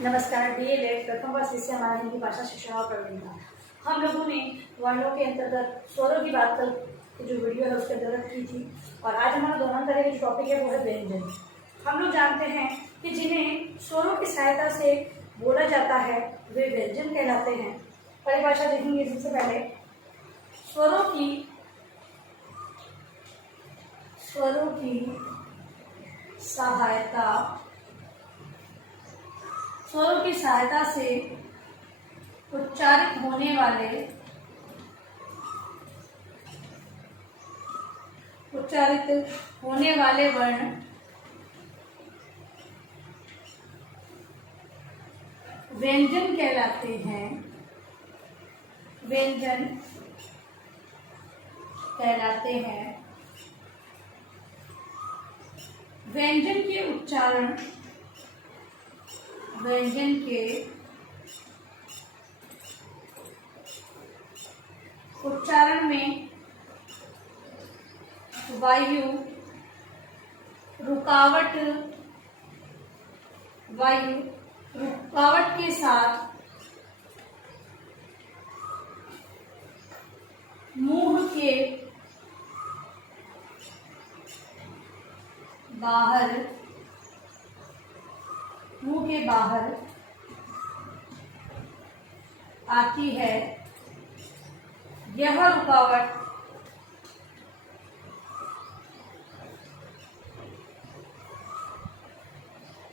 नमस्कार। डीएलएड प्रथम वर्ष से हमारा हिंदी भाषा शिक्षण और प्रवीण था। हम लोगों ने वर्णों के अंतर्गत स्वरों की बात कल जो वीडियो है उसके अंतर्गत की थी और आज हमारा दोनों जो टॉपिक है वो है व्यंजन। हम लोग जानते हैं कि जिन्हें स्वरों की सहायता से बोला जाता है वे व्यंजन कहलाते हैं। परिभाषा देखेंगे सबसे पहले। स्वरों की सहायता से उच्चारित होने वाले वर्ण व्यंजन कहलाते हैं। व्यंजन के उच्चारण में वायु रुकावट के साथ मुंह के बाहर आती है। यह रुकावट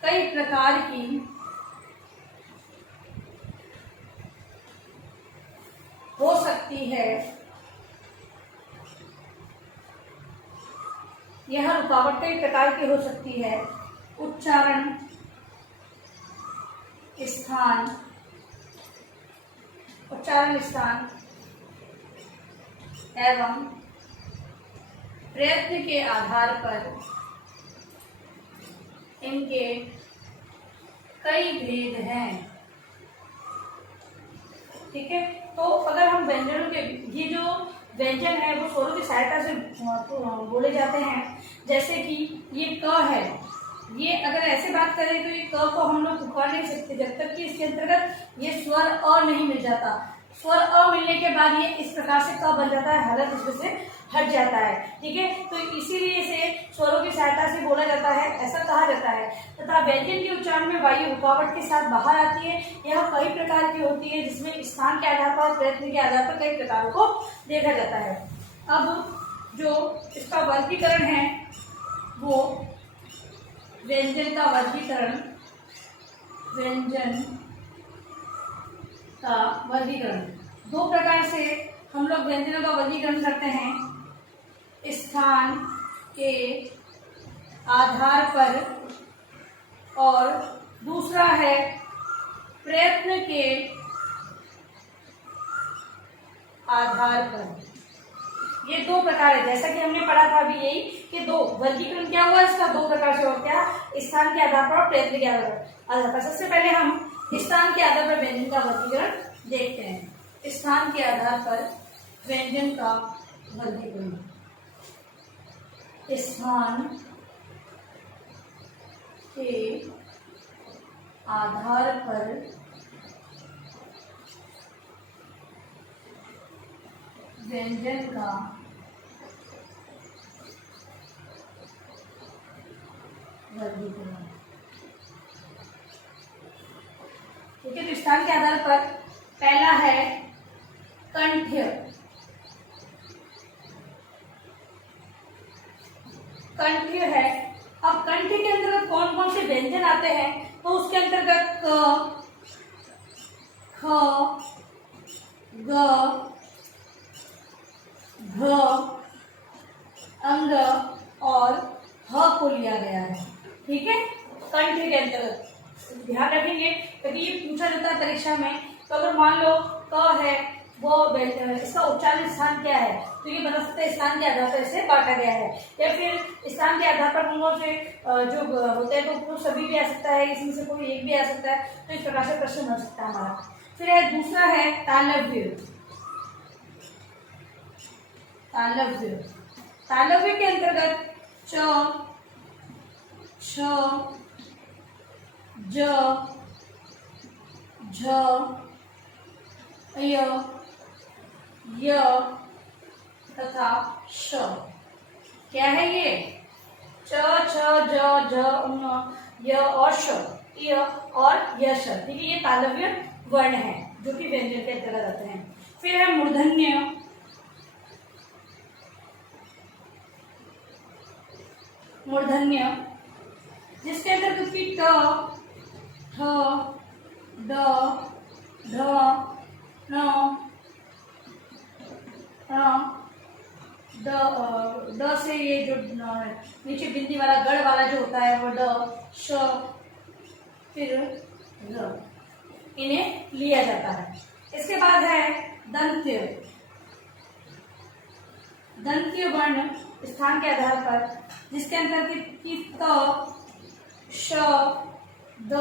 कई प्रकार की हो सकती है। उच्चारण स्थान एवं प्रयत्न के आधार पर इनके कई भेद हैं। ठीक है, तो अगर हम व्यंजनों के ये जो व्यंजन है वो स्वरों की सहायता से बोले जाते हैं। जैसे कि ये क है, ये अगर ऐसे बात करें तो ये क को हम लोग पुकार नहीं सकते जब तक कि इसके अंतर्गत ये स्वर अ नहीं मिल जाता। स्वर अ मिलने के बाद ये इस प्रकार से क बन जाता है, हलक इसमें से हट जाता है। ठीक है, तो इसीलिए इसे स्वरों की सहायता से बोला जाता है, ऐसा कहा जाता है। तथा व्यंजन के उच्चारण में वायु रुकावट के साथ बाहर आती है। यह कई प्रकार की होती है जिसमें स्थान के आधार पर और प्रयत्न के आधार पर कई प्रकारों को देखा जाता है। अब जो इसका वर्गीकरण है वो व्यंजन का वर्गीकरण दो प्रकार से हम लोग व्यंजनों का वर्गीकरण करते हैं। स्थान के आधार पर और दूसरा है प्रयत्न के आधार पर। ये दो प्रकार है, जैसा कि हमने पढ़ा था अभी यही कि दो वर्गीकरण क्या हुआ इसका, दो प्रकार से होता है, स्थान के आधार पर और प्रयत्न के आधार पर। सबसे पहले हम स्थान के आधार पर व्यंजन का वर्गीकरण देखते हैं। स्थान के आधार पर व्यंजन का वर्गीकरण। स्थान के आधार पर व्यंजन का वर्गीकरण। ठीक है, तो स्थान के आधार पर पहला है कंठ्य। कंठ्य है। अब कंठ्य के अंतर्गत कौन कौन से व्यंजन आते हैं, तो उसके अंतर्गत क, ख, ग, घ, अंग और ह को लिया गया है। ठीक है, कंठ्य के अंतर्गत ध्यान रखेंगे क्योंकि ये पूछा जाता है परीक्षा में। तो अगर मान लो क है वो इसका उच्चारण स्थान क्या है, तो ये बता सकते हैं स्थान के आधार पर इसे बांटा गया है। या फिर स्थान के आधार पर हम से जो होते हैं तो सभी भी आ सकता है, इसमें से कोई एक भी आ सकता है। तो इस प्रकार से प्रश्न बन सकता है हमारा। फिर है दूसरा है तालव्य। तालव्य तालव्य के अंतर्गत च, छ, ज, झ, य, य तथा श। क्या है ये? च, छ, ज, झ, ङ, य और श, य और यश। ठीक है, ये तालव्य वर्ण है जो कि व्यंजन के अंतर्गत आते हैं। फिर है मूर्धन्य। मूर्धन्य जिसके अंदर कि ट, ठ, ड, ढ, ण, ड से ये जो नीचे बिंदी वाला गढ़ वाला जो होता है वो ड, श, फिर र, इन्हें लिया जाता है। इसके बाद है दंत्य। दंत्य वर्ण स्थान के आधार पर जिसके अंदर की त, श, द,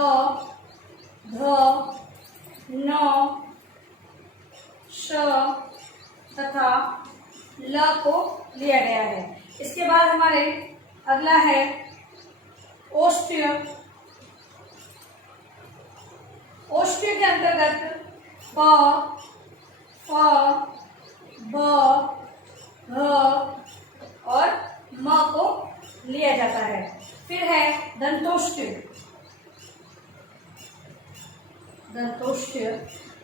ध, न, श तथा ल को लिया गया है। इसके बाद हमारे अगला है ओष्ठ्य। ओष्ठ्य के अंतर्गत प, फ, ब, ह और म को लिया जाता है। फिर है दंतोष्ठ्य। दंतोष्ठ्य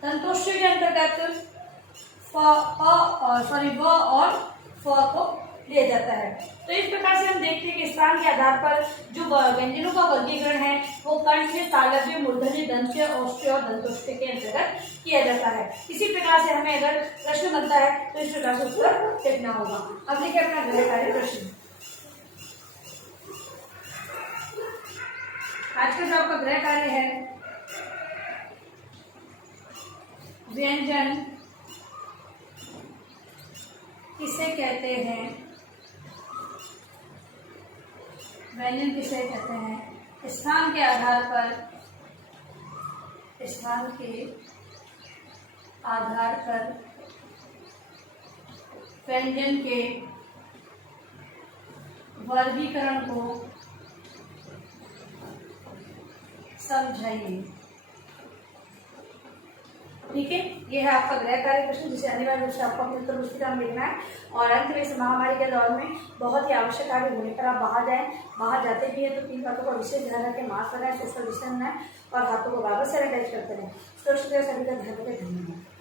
दंतोष्ठ्य के अंतर्गत व और फ को लिया जाता है। तो इस प्रकार से हम देखते हैं कि स्थान के आधार पर जो व्यंजनों का वर्गीकरण है वो कंठ, तालव्य, मूर्धन्य, दंत्य, ओष्ठ्य और दंतोष्ठ्य के अंतर्गत किया जाता है। इसी प्रकार से हमें अगर प्रश्न बनता है तो इस प्रकार से उत्तर लिखना होगा। अब देखिए अपना गृह कार्य प्रश्न। आज का जो आपका गृह कार्य है, व्यंजन किसे कहते हैं? व्यंजन किसे कहते हैं? स्थान के आधार पर, स्थान के आधार पर व्यंजन के वर्गीकरण को समझाइए। ठीक है, ये है आपका गृह कार्य प्रश्न जिसे अनिवार्य रूप से आपको अपने उत्तर पुस्तिका में लिखना है। और अंत में इस महामारी के दौर में बहुत ही आवश्यक कार्य होने पर आप बाहर जाएं। बाहर जाते भी हैं तो 3 बातों का विशेष ध्यान रखें। मास्क लगाएं, सोशल डिस्टेंस बनाएं और हाथों को बार बार सैनिटाइज करते रहें। सुरक्षित सभी का ध्यान रखें। धन्यवाद।